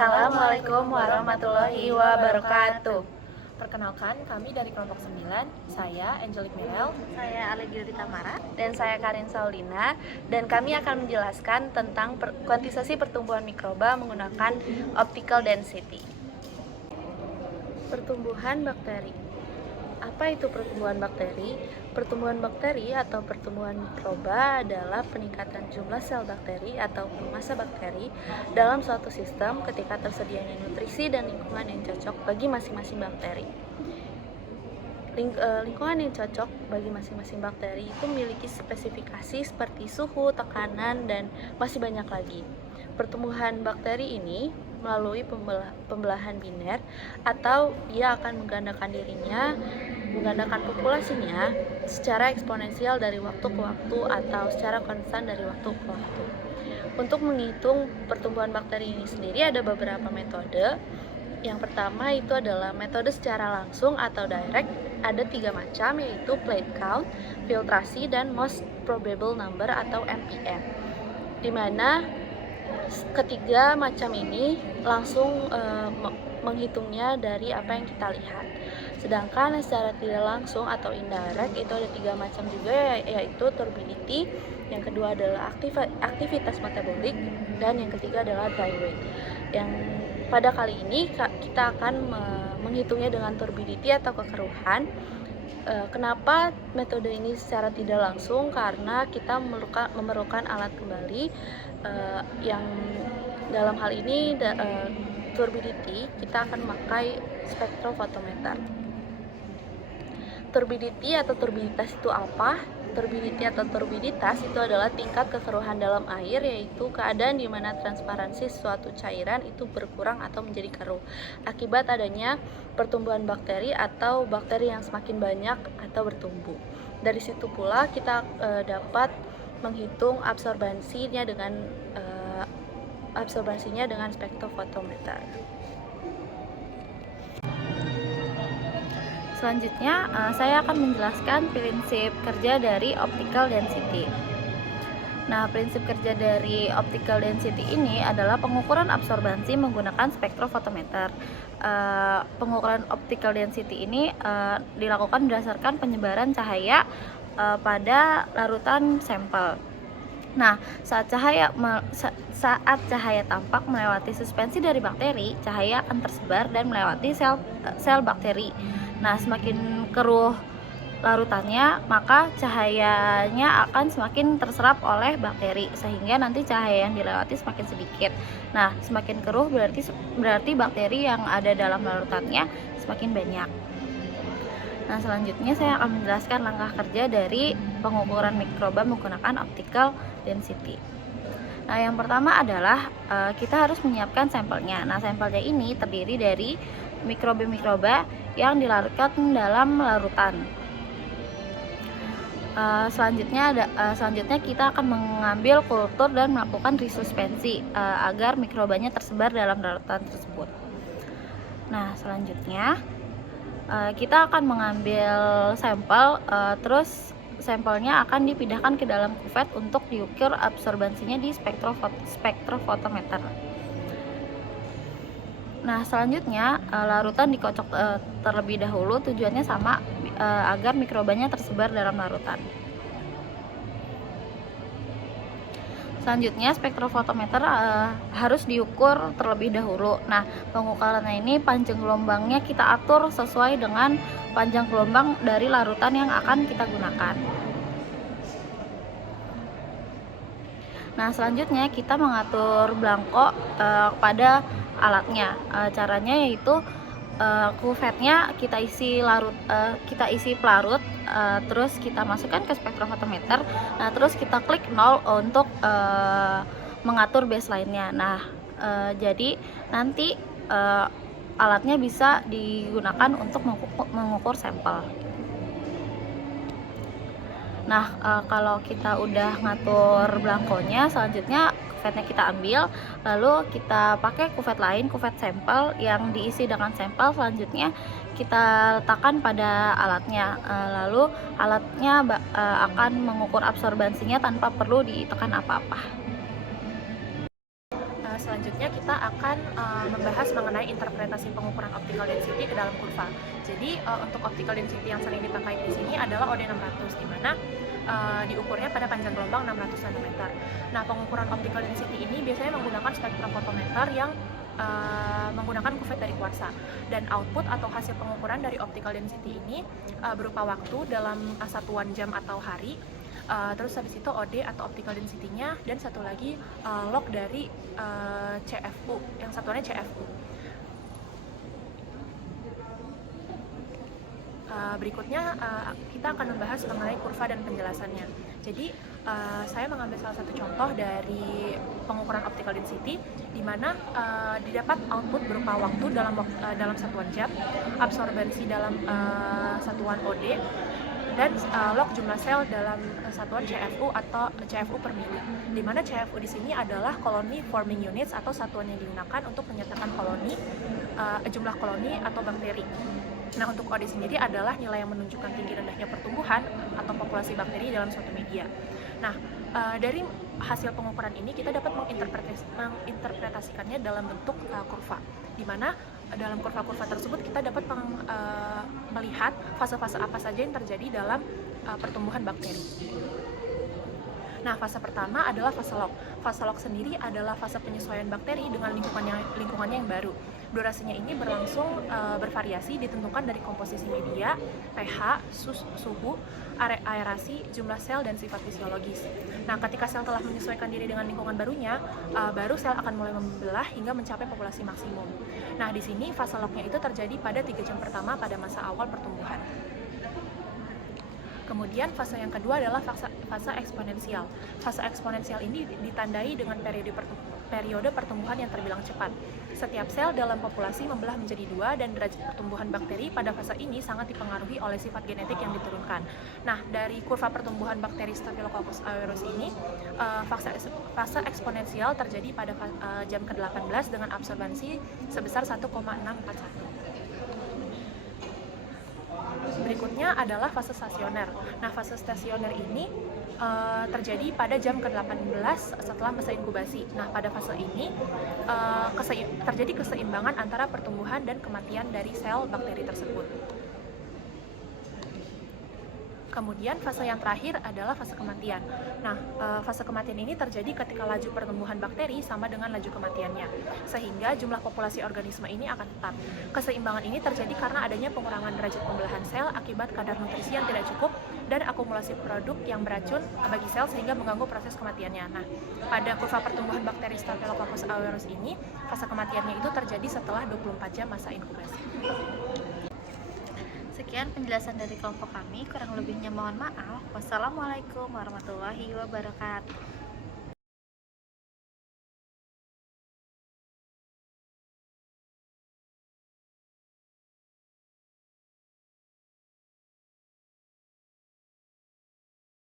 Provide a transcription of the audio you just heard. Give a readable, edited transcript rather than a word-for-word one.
Assalamualaikum warahmatullahi wabarakatuh. Perkenalkan, kami dari kelompok 9, saya Angelic Mirel, Saya Alegiri Tamara. Dan saya Karin Saulina, dan kami akan menjelaskan tentang kuantisasi pertumbuhan mikroba menggunakan optical density. Pertumbuhan bakteri. Apa itu pertumbuhan bakteri? Pertumbuhan bakteri atau pertumbuhan mikroba adalah peningkatan jumlah sel bakteri atau massa bakteri dalam suatu sistem ketika tersedianya nutrisi dan lingkungan yang cocok bagi masing-masing bakteri. Lingkungan yang cocok bagi masing-masing bakteri itu memiliki spesifikasi seperti suhu, tekanan, dan masih banyak lagi. Pertumbuhan bakteri ini melalui pembelahan biner, atau ia akan menggandakan populasinya secara eksponensial dari waktu ke waktu atau secara konstan dari waktu ke waktu. Untuk menghitung pertumbuhan bakteri ini sendiri ada beberapa metode. Yang pertama itu adalah metode secara langsung atau direct. Ada 3 macam, yaitu plate count, filtrasi, dan most probable number atau MPN. Dimana ketiga macam ini langsung menghitungnya dari apa yang kita lihat. Sedangkan secara tidak langsung atau indirect itu ada 3 macam juga, yaitu turbidity, yang kedua adalah aktivitas metabolik, dan yang ketiga adalah dry weight. Yang pada kali ini kita akan menghitungnya dengan turbidity atau kekeruhan. Kenapa metode ini secara tidak langsung? Karena kita memerlukan alat kembali, yang dalam hal ini turbidity kita akan memakai spektrofotometer. Turbidity atau turbiditas itu apa? Turbidity atau turbiditas itu adalah tingkat kekeruhan dalam air, yaitu keadaan di mana transparansi suatu cairan itu berkurang atau menjadi keruh akibat adanya pertumbuhan bakteri atau bakteri yang semakin banyak atau bertumbuh. Dari situ pula kita dapat menghitung absorbansinya dengan spektrofotometer. Selanjutnya, saya akan menjelaskan prinsip kerja dari optical density. Nah, prinsip kerja dari optical density ini adalah pengukuran absorbansi menggunakan spektrofotometer. Pengukuran optical density ini dilakukan berdasarkan penyebaran cahaya pada larutan sampel. Nah, saat cahaya tampak melewati suspensi dari bakteri, cahaya akan tersebar dan melewati sel bakteri. Nah, semakin keruh larutannya, maka cahayanya akan semakin terserap oleh bakteri, sehingga nanti cahaya yang dilewati semakin sedikit. Nah, semakin keruh berarti bakteri yang ada dalam larutannya semakin banyak. Nah, selanjutnya saya akan menjelaskan langkah kerja dari pengukuran mikroba menggunakan optical density. Nah, yang pertama adalah kita harus menyiapkan sampelnya. Nah, sampelnya ini terdiri dari mikroba-mikroba yang dilarutkan dalam larutan. Selanjutnya kita akan mengambil kultur dan melakukan resuspensi agar mikrobanya tersebar dalam larutan tersebut. Nah, selanjutnya kita akan mengambil sampel, terus sampelnya akan dipindahkan ke dalam kuvet untuk diukur absorbansinya di spektrofotometer. Nah, selanjutnya larutan dikocok terlebih dahulu, tujuannya sama, agar mikrobanya tersebar dalam larutan. Selanjutnya spektrofotometer harus diukur terlebih dahulu. Nah, pengukurannya ini panjang gelombangnya kita atur sesuai dengan panjang gelombang dari larutan yang akan kita gunakan. Nah, selanjutnya kita mengatur belangko pada alatnya. Caranya yaitu kuvetnya kita isi pelarut, terus kita masukkan ke spektrofotometer. Nah, terus kita klik 0 untuk mengatur baseline-nya. Nah, jadi nanti alatnya bisa digunakan untuk mengukur sampel. Nah, kalau kita udah ngatur belangkonya, selanjutnya kuvetnya kita ambil, lalu kita pakai kuvet lain, kuvet sampel yang diisi dengan sampel. Selanjutnya kita letakkan pada alatnya, lalu alatnya akan mengukur absorbansinya tanpa perlu ditekan apa-apa. Selanjutnya kita akan membahas mengenai interpretasi pengukuran optical density ke dalam kurva. Jadi untuk optical density yang sering dipakai di sini adalah OD600, di mana diukurnya pada panjang gelombang 600 nm. Nah, pengukuran optical density ini biasanya menggunakan spektrofotometer yang menggunakan kuvert dari kuarsa, dan output atau hasil pengukuran dari optical density ini berupa waktu dalam satuan jam atau hari, terus habis itu OD atau optical density-nya, dan satu lagi log dari CFU, yang satuannya CFU. Berikutnya kita akan membahas mengenai kurva dan penjelasannya. Jadi saya mengambil salah satu contoh dari pengukuran optical density, di mana didapat output berupa waktu dalam satuan jam, absorbensi dalam satuan OD, dan log jumlah sel dalam satuan CFU atau CFU per mili, di mana CFU di sini adalah colony forming units atau satuan yang digunakan untuk menyatakan koloni, jumlah koloni atau bakteri. Nah, untuk OD sendiri adalah nilai yang menunjukkan tinggi rendahnya pertumbuhan atau populasi bakteri dalam suatu media. Nah, dari hasil pengukuran ini kita dapat menginterpretasikannya dalam bentuk kurva, di mana dalam kurva-kurva tersebut kita dapat melihat fase-fase apa saja yang terjadi dalam pertumbuhan bakteri. Nah, fase pertama adalah fase log. Fase log sendiri adalah fase penyesuaian bakteri dengan lingkungannya yang baru. Durasinya ini bervariasi, ditentukan dari komposisi media, pH, suhu, aerasi, jumlah sel, dan sifat fisiologis. Nah, ketika sel telah menyesuaikan diri dengan lingkungan barunya, baru sel akan mulai membelah hingga mencapai populasi maksimum. Nah, di sini fase lognya itu terjadi pada 3 jam pertama pada masa awal pertumbuhan. Kemudian fase yang kedua adalah fase eksponensial. Fase eksponensial ini ditandai dengan periode pertumbuhan yang terbilang cepat. Setiap sel dalam populasi membelah menjadi 2, dan derajat pertumbuhan bakteri pada fase ini sangat dipengaruhi oleh sifat genetik yang diturunkan. Nah, dari kurva pertumbuhan bakteri Staphylococcus aureus ini, fase eksponensial terjadi pada jam ke-18 dengan absorbensi sebesar 1,641. Berikutnya adalah fase stasioner. Nah, fase stasioner ini terjadi pada jam ke-18 setelah masa inkubasi. Nah, pada fase ini terjadi keseimbangan antara pertumbuhan dan kematian dari sel bakteri tersebut. Kemudian fase yang terakhir adalah fase kematian. Nah, fase kematian ini terjadi ketika laju pertumbuhan bakteri sama dengan laju kematiannya, sehingga jumlah populasi organisme ini akan tetap. Keseimbangan ini terjadi karena adanya pengurangan derajat pembelahan sel akibat kadar nutrisi yang tidak cukup dan akumulasi produk yang beracun bagi sel sehingga mengganggu proses kematiannya. Nah, pada kurva pertumbuhan bakteri Staphylococcus aureus ini, fase kematiannya itu terjadi setelah 24 jam masa inkubasi. Sekian penjelasan dari kelompok kami, kurang lebihnya mohon maaf. Wassalamualaikum warahmatullahi wabarakatuh.